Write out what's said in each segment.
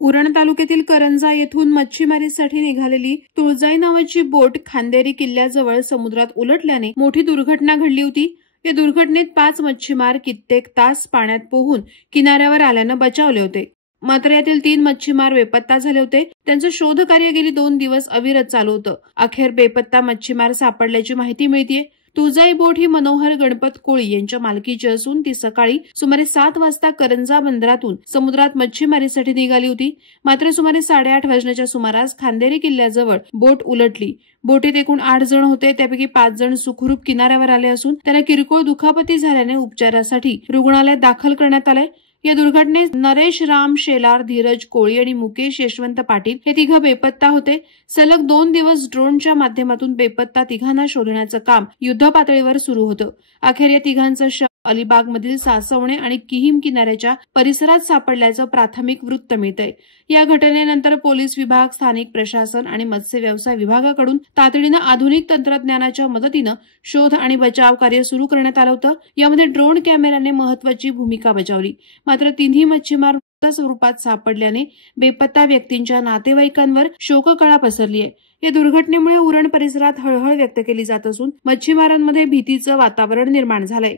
उरण तालुक्यातील करंजा येथून मच्छीमारीसाठी निघालेली तुळजाई नावाची बोट खांदेरी किल्ल्याजवळ समुद्रात उलटल्याने मोठी दुर्घटना घडली होती। या दुर्घटनेत 5 मच्छीमार कित्येक तास पाण्यात पोहून किनाऱ्यावर आल्यानं बचावले होते। मात्र यातील 3 मच्छीमार बेपत्ता झाले होते। त्यांचं शोधकार्य गेली 2 दिवस अविरत चालू होतं। अखेर बेपत्ता मच्छीमार सापडल्याची माहिती मिळतेय। तुळजाई बोट ही मनोहर गणपत कोळी यांच्या मालकीची असून ती सकाळी सुमारे 7 वाजता करंजा बंदरातून समुद्रात मच्छीमारीसाठी निघाली होती। मात्र सुमारे 8:30 वाजण्याच्या सुमारास खांदेरी किल्ल्याजवळ बोट उलटली। बोटीत एकूण 8 जण होते, त्यापैकी 5 जण सुखरूप किनाऱ्यावर आले असून त्यांना किरकोळ दुखापती झाल्याने उपचारासाठी रुग्णालयात दाखल करण्यात आले। या दुर्घटनेत नरेश राम शेलार, धीरज कोळी आणि मुकेश यशवंत पाटील हे 3 बेपत्ता होते। सलग 2 दिवस ड्रोनच्या माध्यमातून बेपत्ता तिघांना शोधण्याचं काम युद्धपातळीवर सुरू होतं। अखेर या तिघांचं शव अलिबागमधील सासवणे आणि किहीम किनाऱ्याच्या परिसरात सापडल्याचं प्राथमिक वृत्त मिळतंय। या घटनेनंतर पोलीस विभाग, स्थानिक प्रशासन आणि मत्स्य व्यवसाय विभागाकडून तातडीनं आधुनिक तंत्रज्ञानाच्या मदतीनं शोध आणि बचाव कार्य सुरू करण्यात आलं होतं। यामध्ये ड्रोन कॅमेऱ्याने महत्वाची भूमिका बजावली। मात्र 3ही मच्छीमार मृत स्वरूपात सापडल्याने बेपत्ता व्यक्तींच्या नातेवाईकांवर शोककळा पसरली आहे। या दुर्घटनेमुळे उरण परिसरात हळहळ व्यक्त केली जात असून मच्छीमारांमध्ये भीतीचं वातावरण निर्माण झालंय।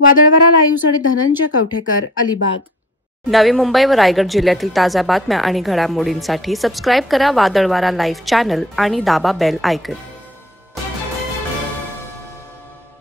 वादळवारा लाईव्हसाठी धनंजय कवठेकर, अलिबाग। नवी मुंबई व रायगड जिल्ह्यातील ताज्या बातम्या आणि घडामोडींसाठी सबस्क्राईब करा वादळवारा लाईव्ह चॅनल आणि दाबा बेल आयकॉन।